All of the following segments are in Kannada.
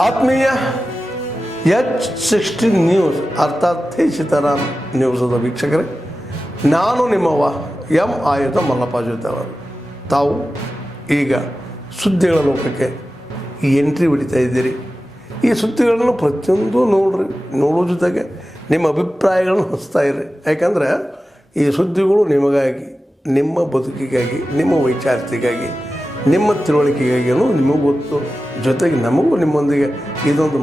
ಆತ್ಮೀಯ H16 ನ್ಯೂಸ್ ಅರ್ಥಾತ್ ಸೀತಾರಾಮ್ ನ್ಯೂಸದ ವೀಕ್ಷಕರೇ, ನಾನು ನಿಮ್ಮವ ಎಂ ಆಯುಧ ಮಲ್ಲಪ್ಪ ಜೊತೆಯವರು. ತಾವು ಈಗ ಸುದ್ದಿಗಳ ಲೋಕಕ್ಕೆ ಎಂಟ್ರಿ ಹೊಡಿತಾ ಇದ್ದೀರಿ. ಈ ಸುದ್ದಿಗಳನ್ನು ಪ್ರತಿಯೊಂದು ನೋಡೋ ಜೊತೆಗೆ ನಿಮ್ಮ ಅಭಿಪ್ರಾಯಗಳನ್ನು ಹಂಚ್ತಾ ಇರಿ. ಯಾಕಂದರೆ ಈ ಸುದ್ದಿಗಳು ನಿಮಗಾಗಿ, ನಿಮ್ಮ ಬದುಕಿಗಾಗಿ, ನಿಮ್ಮ ವೈಚಾರಿಕೆಗಾಗಿ, ನಿಮ್ಮ ತಿಳುವಳಿಕೆಗಾಗಿಯೂ ನಿಮಗೂ ಗೊತ್ತು. ಜೊತೆಗೆ ನಮಗೂ ನಿಮ್ಮೊಂದಿಗೆ ಇದೊಂದು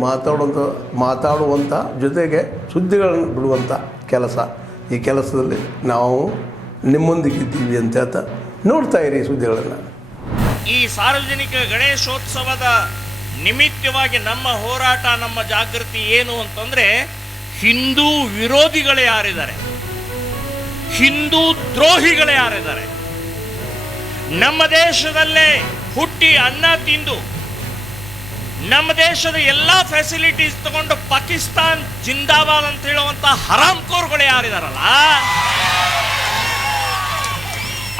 ಮಾತಾಡುವಂಥ ಜೊತೆಗೆ ಸುದ್ದಿಗಳನ್ನು ಬಿಡುವಂಥ ಕೆಲಸ. ಈ ಕೆಲಸದಲ್ಲಿ ನಾವು ನಿಮ್ಮೊಂದಿಗಿದ್ದೀವಿ ಅಂತ ಹೇಳ್ತಾ ನೋಡ್ತಾ ಇರಿ ಸುದ್ದಿಗಳನ್ನು. ಈ ಸಾರ್ವಜನಿಕ ಗಣೇಶೋತ್ಸವದ ನಿಮಿತ್ತವಾಗಿ ನಮ್ಮ ಹೋರಾಟ, ನಮ್ಮ ಜಾಗೃತಿ ಏನು ಅಂತಂದರೆ, ಹಿಂದೂ ವಿರೋಧಿಗಳು ಯಾರಿದ್ದಾರೆ, ಹಿಂದೂ ದ್ರೋಹಿಗಳು ಯಾರಿದ್ದಾರೆ, ನಮ್ಮ ದೇಶದಲ್ಲೇ ಹುಟ್ಟಿ ಅನ್ನ ತಿಂದು ನಮ್ಮ ದೇಶದ ಎಲ್ಲ ಫೆಸಿಲಿಟೀಸ್ ತಗೊಂಡು ಪಾಕಿಸ್ತಾನ್ ಜಿಂದಾಬಾದ್ ಅಂತ ಹೇಳುವಂತ ಹರಾಮ್ಕೋರ್ಗಳು ಯಾರಿದಾರಲ್ಲ,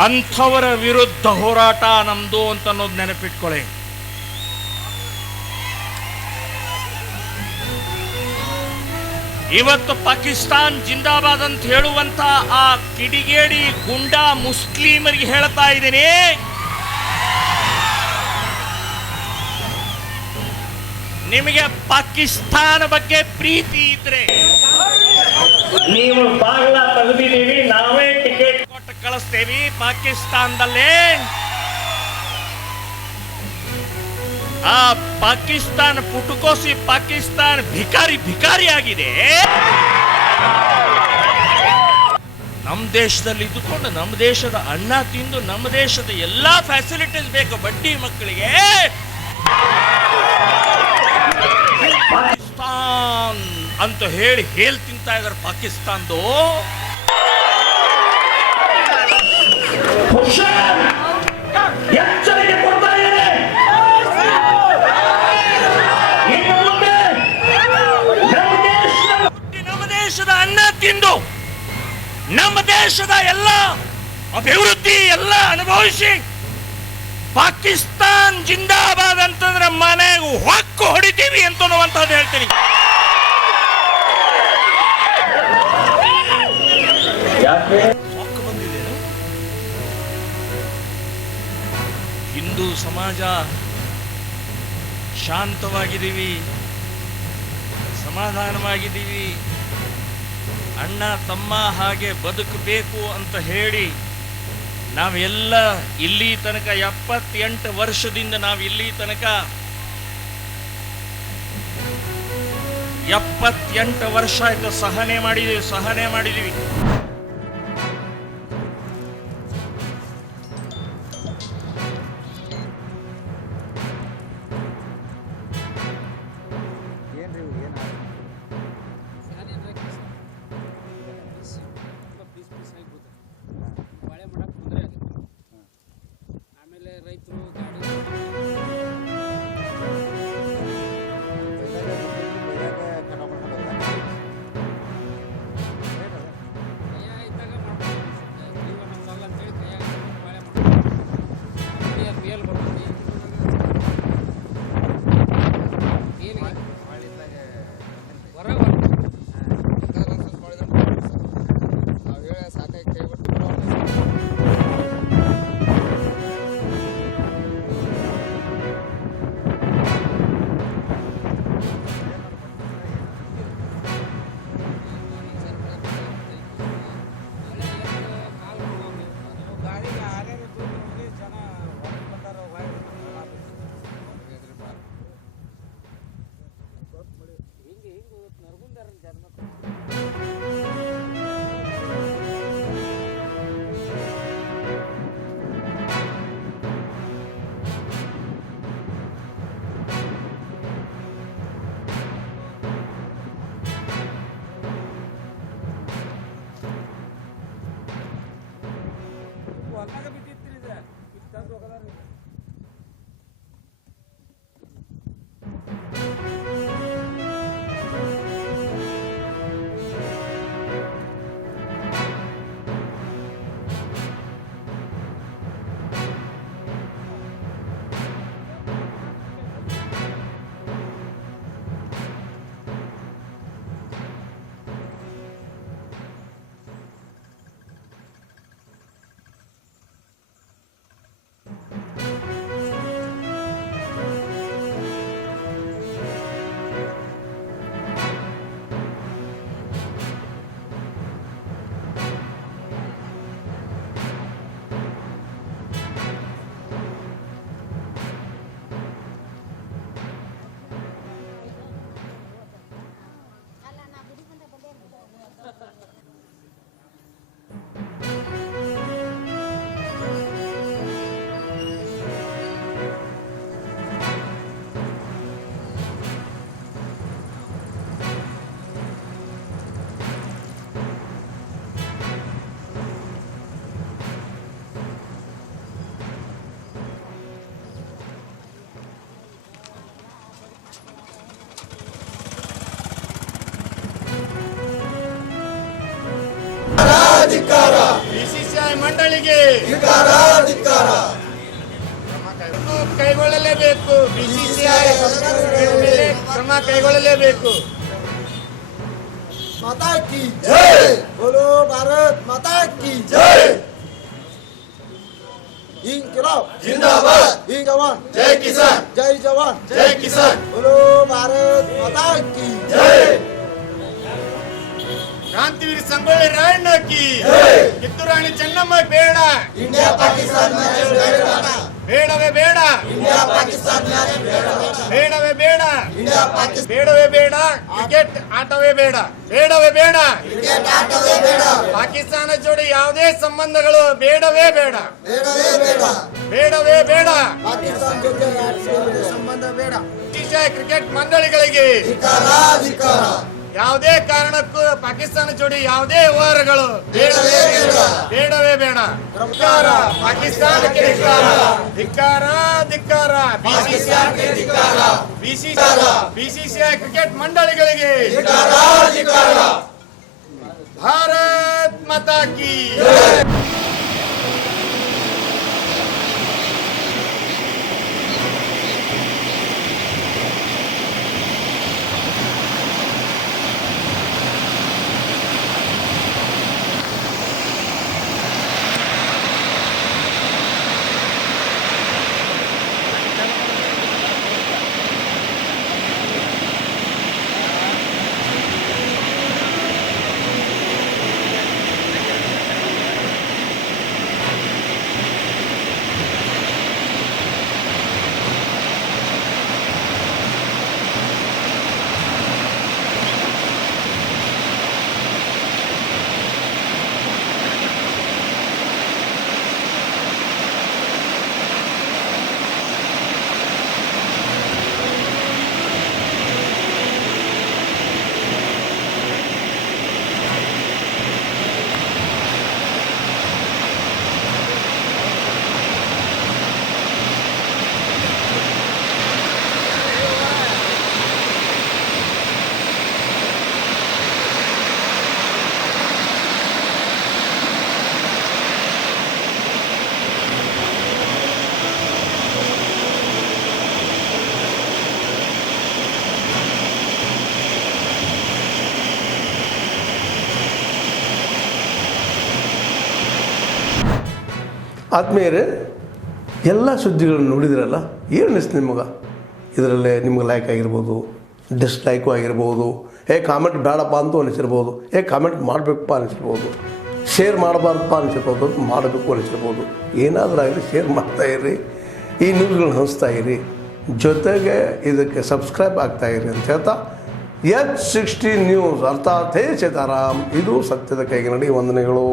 ಅಂಥವರ ವಿರುದ್ಧ ಹೋರಾಟ ನಮ್ದು ಅಂತ ಅನ್ನೋದು ನೆನಪಿಟ್ಕೊಳ್ಳಿ. ಇವತ್ತು ಪಾಕಿಸ್ತಾನ್ ಜಿಂದಾಬಾದ್ ಅಂತ ಹೇಳುವಂತ ಆ ಕಿಡಿಗೇಡಿ ಗುಂಡಾ ಮುಸ್ಲಿಮರಿಗೆ ಹೇಳ್ತಾ ಇದ್ದೀನಿ, ನಿಮಗೆ ಪಾಕಿಸ್ತಾನ ಬಗ್ಗೆ ಪ್ರೀತಿ ಇದ್ರೆ ನೀವು ಬಾಗ್ಲ ತೆಗೆದಿದ್ದೀವಿ, ನಾವೇ ಟಿಕೆಟ್ ಕೊಟ್ಟು ಕಳಿಸ್ತೇವಿ. ಪಾಕಿಸ್ತಾನದಲ್ಲೇ ಆ ಪಾಕಿಸ್ತಾನ ಪುಟುಕೋಸಿ ಪಾಕಿಸ್ತಾನ ಭಿಕಾರಿ ಆಗಿದೆ. ನಮ್ಮ ದೇಶದಲ್ಲಿ ಇದ್ದುಕೊಂಡು ನಮ್ಮ ದೇಶದ ಅನ್ನ ತಿಂದು ನಮ್ಮ ದೇಶದ ಎಲ್ಲಾ ಫ್ಯಾಸಿಲಿಟೀಸ್ ಬೇಕು ಬಡ್ಡಿ ಮಕ್ಕಳಿಗೆ. ಪಾಕಿಸ್ತಾನ್ ಅಂತ ಹೇಳಿ ತಿಂತಾ ಇದ್ದಾರೆ. ಪಾಕಿಸ್ತಾನದು ಎಚ್ಚರಿಕೆ ಕೊಡ್ತಾ ಇದ್ದಾರೆ. ನಮ್ಮ ದೇಶದ ಅನ್ನ ತಿಂದು ನಮ್ಮ ದೇಶದ ಎಲ್ಲ ಅಭಿವೃದ್ಧಿ ಎಲ್ಲ ಅನುಭವಿಸಿ ಪಾಕಿಸ್ತಾನ್ ಜಿಂದಾಬಾದ್ ಅಂತಂದ್ರೆ ಮನೆಗೆ ಹೊಕ್ಕು ಹೊಡಿತೀವಿ ಅಂತನ್ನುವಂಥದ್ದು ಹೇಳ್ತೀನಿ. ಹೊಕ್ಕು ಬಂದಿದೆ. ಹಿಂದೂ ಸಮಾಜ ಶಾಂತವಾಗಿದ್ದೀವಿ, ಸಮಾಧಾನವಾಗಿದ್ದೀವಿ, ಅಣ್ಣ ತಮ್ಮ ಹಾಗೆ ಬದುಕಬೇಕು ಅಂತ ಹೇಳಿ ನಾವೆಲ್ಲ ಇಲ್ಲಿ ತನಕ 78 ವರ್ಷದಿಂದ ನಾವು ಇಲ್ಲಿ ತನಕ 78 ವರ್ಷ ಆಯ್ತು ಸಹನೆ ಮಾಡಿದೀವಿ. ಬಿಸಿಸಿಐ ಮಂಡಳಿಗೆ ಕೈಗೊಳ್ಳಲೇಬೇಕು. ಬಿಸಿಸಿಐ ಮೇಲೆ ಕ್ರಮ ಕೈಗೊಳ್ಳಲೇಬೇಕು. माता की जय, बोलो भारत माता की जय। इंकलाब जिंदाबाद, जय जवान जय किसान, जय जवान जय किसान, बोलो भारत माता की जय। ಕ್ರಾಂತಿವೀರ ಸಂಗೊಳ್ಳಿ ರಾಯಣ್ಣ ಕಿ ಕಿತ್ತೂರು ರಾಣಿ ಚೆನ್ನಮ್ಮ ಬೇಡ. इंडिया पाकिस्तान मैच ಬೇಡ, ಬೇಡವೇ ಬೇಡ. इंडिया पाकिस्तान मैच ಬೇಡ, ಬೇಡವೇ ಬೇಡ. इंडिया पाकिस्तान ಬೇಡವೇ ಬೇಡ. ಕ್ರಿಕೆಟ್ ಆಟವೇ ಬೇಡ. ಬೇಡವೇ ಬೇಡ. ಕ್ರಿಕೆಟ್ ಆಟವೇ ಬೇಡ, ಪಾಕಿಸ್ತಾನ ಜೋಡಿ ಯಾವುದೇ ಸಂಬಂಧಗಳು ಬೇಡವೇ ಬೇಡ. ಬೇಡವೇ ಬೇಡ, ಬೇಡವೇ ಬೇಡ. ಪಾಕಿಸ್ತಾನ ಜೊತೆ ಸಂಬಂಧ ಬೇಡ. ಬಿಸಿಸಿಐ ಕ್ರಿಕೆಟ್ ಮಂಡಳಿಗಳಿಗೆ ಧಿಕ್ಕಾರ ಧಿಕ್ಕಾರ, ಯಾವುದೇ ಕಾರಣಕ್ಕೂ ಪಾಕಿಸ್ತಾನ ಜೋಡಿ ಯಾವುದೇ ವ್ಯವಹಾರಗಳು ಬೇಡವೇ ಬೇಡ. ಬೇಡವೇ ಬೇಡ. ಧಿಕ್ಕಾರ, ಪಾಕಿಸ್ತಾನಕ್ಕೆ ಧಿಕ್ಕಾರ. ಧಿಕ್ಕಾರ ಧಿಕ್ಕಾರ. ಬಿಸಿಸಿಐ ಕ್ರಿಕೆಟ್ ಮಂಡಳಿಗಳಿಗೆ ಧಿಕ್ಕಾರ ಧಿಕ್ಕಾರ. ಭಾರತ್ ಮಾತಾ ಕಿ ಆತ್ಮೀಯರೇ, ಎಲ್ಲ ಸುದ್ದಿಗಳನ್ನು ನೋಡಿದ್ರಲ್ಲ, ಏನು ಅನಿಸ್ತು ನಿಮಗೆ? ಇದರಲ್ಲೇ ನಿಮ್ಗೆ ಲೈಕ್ ಆಗಿರ್ಬೋದು, ಡಿಸ್ಲೈಕು ಆಗಿರ್ಬೋದು, ಕಾಮೆಂಟ್ ಬೇಡಪ್ಪ ಅಂತೂ ಅನಿಸಿರ್ಬೋದು, ಕಾಮೆಂಟ್ ಮಾಡಬೇಕಪ್ಪ ಅನಿಸಿರ್ಬೋದು, ಶೇರ್ ಮಾಡಬಾರ್ದಪ್ಪ ಅನಿಸಿರ್ಬೋದು, ಮಾಡಬೇಕು ಅನಿಸಿರ್ಬೋದು. ಏನಾದರೂ ಆಗಲಿ ಶೇರ್ ಮಾಡ್ತಾಯಿರಿ, ಈ ನ್ಯೂಸ್ಗಳನ್ನ ಹಂಚ್ತಾ ಇರಿ, ಜೊತೆಗೆ ಇದಕ್ಕೆ ಸಬ್ಸ್ಕ್ರೈಬ್ ಆಗ್ತಾಯಿರಿ ಅಂತ ಹೇಳ್ತಾ H16 ನ್ಯೂಸ್ ಅರ್ಥಾತ್ ಹೇ ಸೀತಾರಾಮ್, ಇದು ಸತ್ಯದ ಕೈಗೆ ನಡಿ. ವಂದನೆಗಳು.